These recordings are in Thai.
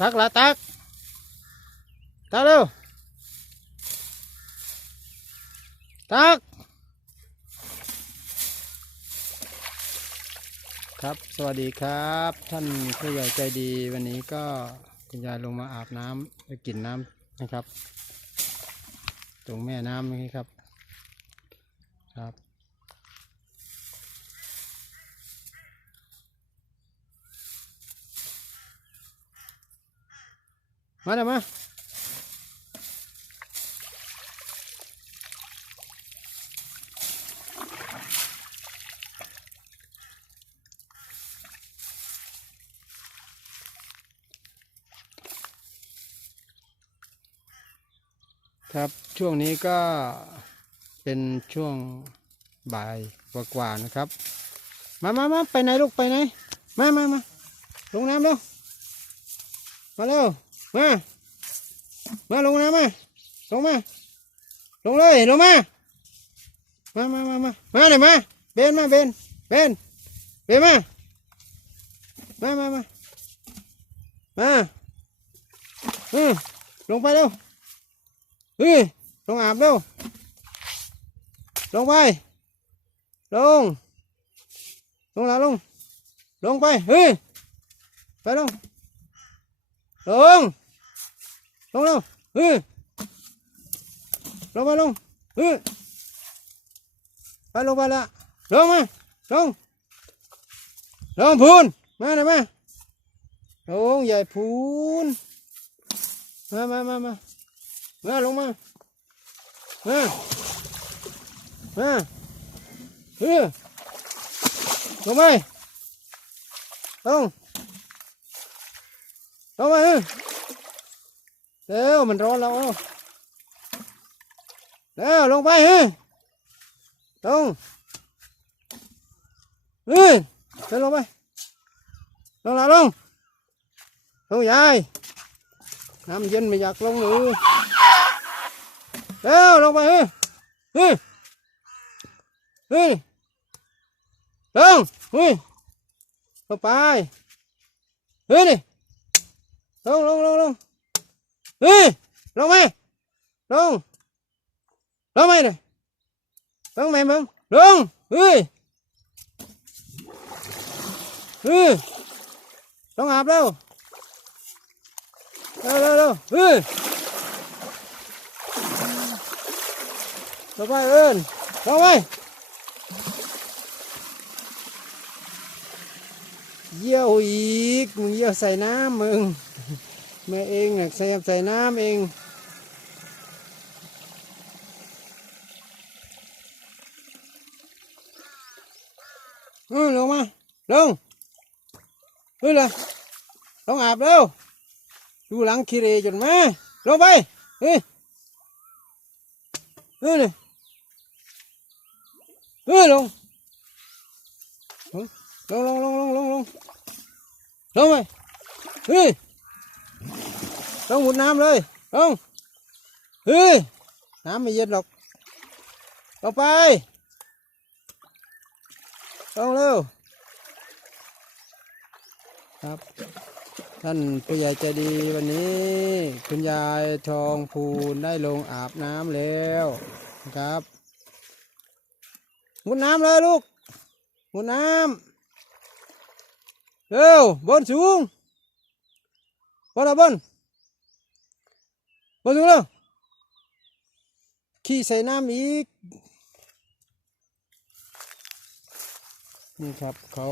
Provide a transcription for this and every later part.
ตักละตักตักเร็วตักครับสวัสดีครับ ท่านผู้ใหญ่ใจดีวันนี้ก็คุณยายลงมาอาบน้ำไปกินน้ำนะครับ ตรงแม่น้ำนี่ครับ ครับ มาเดี๋ยวมาครับช่วงนี้ก็เป็นช่วงบ่ายกว่าๆนะครับ มามามาไปไหนลูกไปไหน มามามาลงน้ำเร็วมาเร็ว มา มาลงน้ำมาลงมา ลงเลยลงมา มามามามามาหน่อยมา เบนมาเบนเบนเบนมา มามามามาอือลงไปเร็วเฮ้ยลงอาบเร็ว ลงไป ลง ลงแล้วลง ลงไป เฮ้ย ไปลง ลง ลงเร็วเฮ้ยลงไปลงเฮ้ยไปลงไปละลงมาลงลงพูนมาหน่อยมาลงใหญ่พูนมามามามามาลงมามามาเฮ้ยลงไปลงลงไปเฮ้ย เร็วมันร้อนแล้วเร็วลงไปเฮ้ยลงเฮ้ยเดินลงไปลงละลงลงยายน้ำเย็นไม่อยากลงหนูเร็วลงไปเฮ้ยเฮ้ยเฮ้ยลงเฮ้ยลงไปเฮ้ยนี่ลงลงลงลง เฮ้ยลงไหมลงลงไหมเนี่ยลงไหมมึงลงเฮ้ยเฮ้ยลงอาบเร็วเร็วเร็วเร็วเฮ้ยลงไปเอิญลงไปเยี่ยวอีกมึงเยี่ยวใส่น้ำมึง แม่เองน่ะใส่ใส่น้ำเองเออลงมาลงเฮ้ยเลยลงอาบเร็วดูหลังคีเรจนมาลงไปเฮ้ยเฮ้ยเลยเฮ้ยลงลงลงลงลงลงลงลงไปเฮ้ย ต้องหมุดน้ำเลยต้องเฮ้ยน้ำไม่เย็นหรอกลงไปต้องเร็วครับ ท่านผู้ใหญ่ใจดีวันนี้ คุณยายทองภูนได้ลงอาบน้ำแล้วครับหมุดน้ำเลยลูกหมุดน้ำเร็วบนสูงบนอะบน มาดูแล้วขี้ใส่น้ำอีก นี่ครับเขา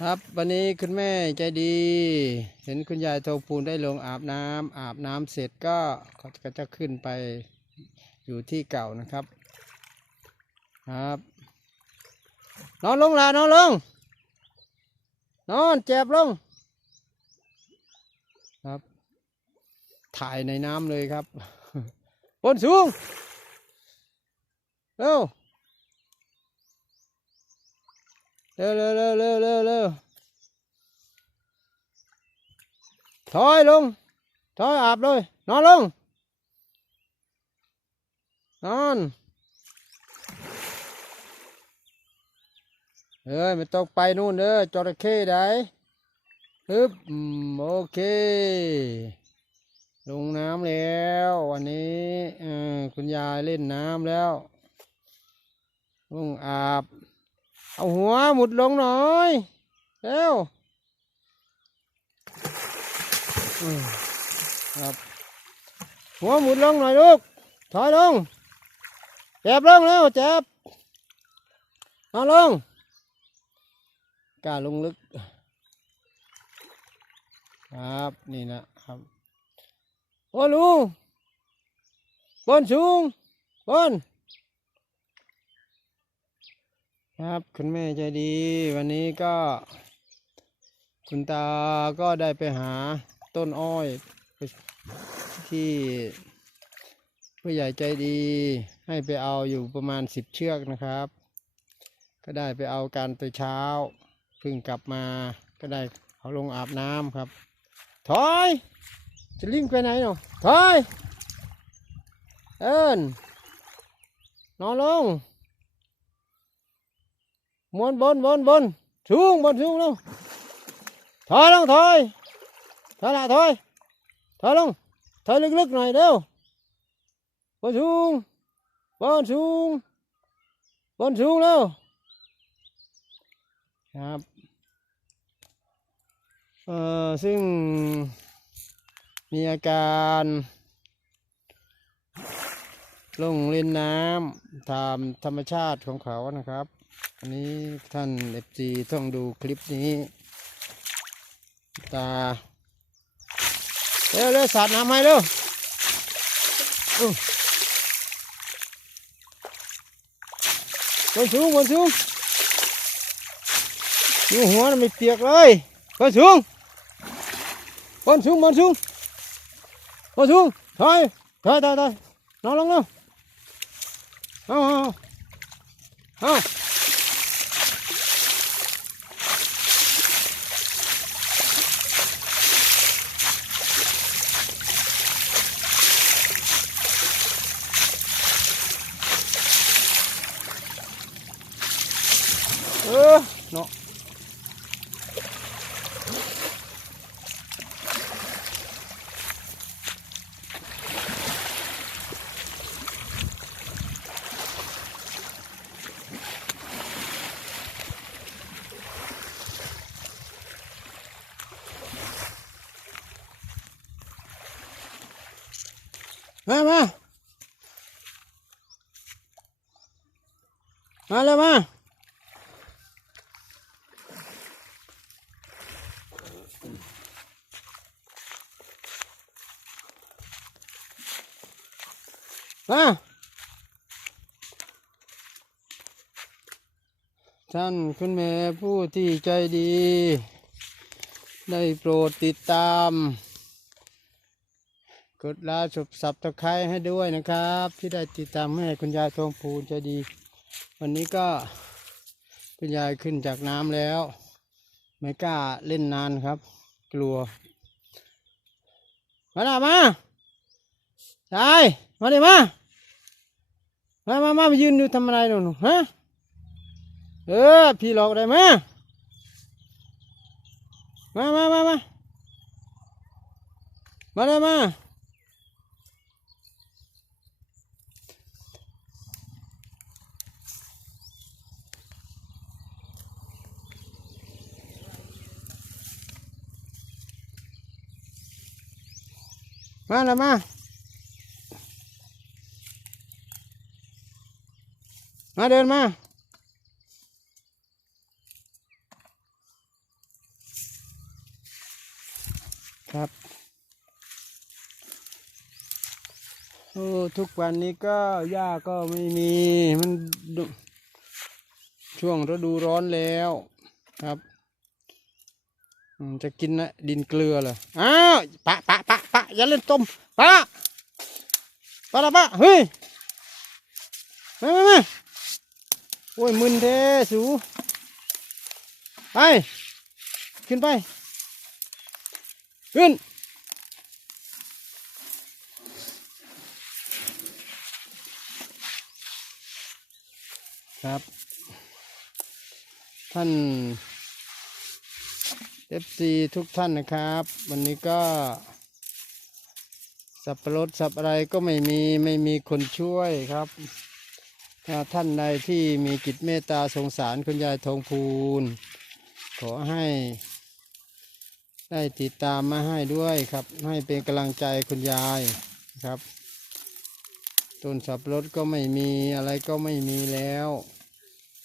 ครับวันนี้คุณแม่ใจดี เห็นคุณยายทองปูนได้ลงอาบน้ำอาบน้ำเสร็จก็เขาก็จะขึ้นไปอยู่ที่เก่านะครับ ครับ นอนลงละนอนลง นอนเจ็บลงครับ ถ่ายในน้ำเลยครับบนสูงเร็วเร็วเร็วเร็วเร็วเร็วเร็วถอยลง ถอยอาบเลย นอนลง นอน เอ้ยไม่ต้องไปนู่นเด้อจระเข้ได้ฮึบโอเค ลงน้ำแล้ววันนี้คุณยายเล่นน้ำแล้วลงอาบ เอาหัวหมุดลงหน่อยเร็วครับหัวหมุดลงหน่อยลูก ถอยลงเจ็บลงแล้วเจ็บนอนลง กล้าลงลึก ครับนี่นะครับโอ้ลุงบนสูงบนครับคุณแม่ใจดี วันนี้ก็ คุณตาก็ได้ไปหาต้นอ้อยที่ผู้ใหญ่ใจดีให้ไปเอาอยู่ประมาณสิบเชือกนะครับ ก็ได้ไปเอากันตัวเช้า พิ่งกลับมาก็ได้เอาลงอาบน้ำครับ ถอย จะลิงไปไหนเนาะถอย เอินนอนลงมวนบนบนบนสูงบนสูงลงถอยลงถอยถอยละถอยถอยลงถอยลึกๆหน่อยเร็วบนสูงบนสูงบนสูงเร็ว ครับเอ่อซึ่งมีอาการลงเล่นน้ำตามธรรมชาติของเขานะครับ อันนี้ท่านเอฟซีต้องดูคลิปนี้ ตาเร็วเร็วสาดน้ำให้เร็วบนสูงบนสูง อยู่หัวน่ะไม่เปียกเลยบนสูงบนสูงบนสูงบนสูงถอยถอยถอยถอยนอนลงเร็วเอาเอาเอาเอาเออเนาะ มามามาเลยมามาท่านคุณแม่ผู้ที่ใจดี ได้โปรดติดตาม กดไลค์สุบสับตะไคร้ให้ด้วยนะครับ ที่ได้ติดตามแม่คุณยายทองพูนใจดี วันนี้ก็คุณยายขึ้นจากน้ำแล้ว ไม่กล้าเล่นนานครับ กลัว มาละมาชายมาดิมามามามามายืนดูทำอะไรหนูฮะเออพี่หลอกได้มามามามามามาเลยมา มาเลยมา มาเดินมา ครับ โอ้ ทุกวันนี้ก็หญ้าก็ไม่มี มันช่วงฤดูร้อนแล้วครับ จะกินนะดินเกลือเหรออ้าวปะปะปะปะอย่าเล่นต้มปะปะละปะเฮ้ยมามามาโอ้ยมึนเทสูไป ขึ้นไป ขึ้นครับ ท่าน เอฟซีทุกท่านนะครับ วันนี้ก็ สับปะรดสับอะไรก็ไม่มีไม่มีคนช่วยครับถ้าท่านใดที่มีจิตเมตตาสงสารคุณยายทองพูน ขอให้ได้ติดตามมาให้ด้วยครับ ให้เป็นกำลังใจคุณยายครับต้นสับปะรดก็ไม่มีอะไรก็ไม่มีแล้ว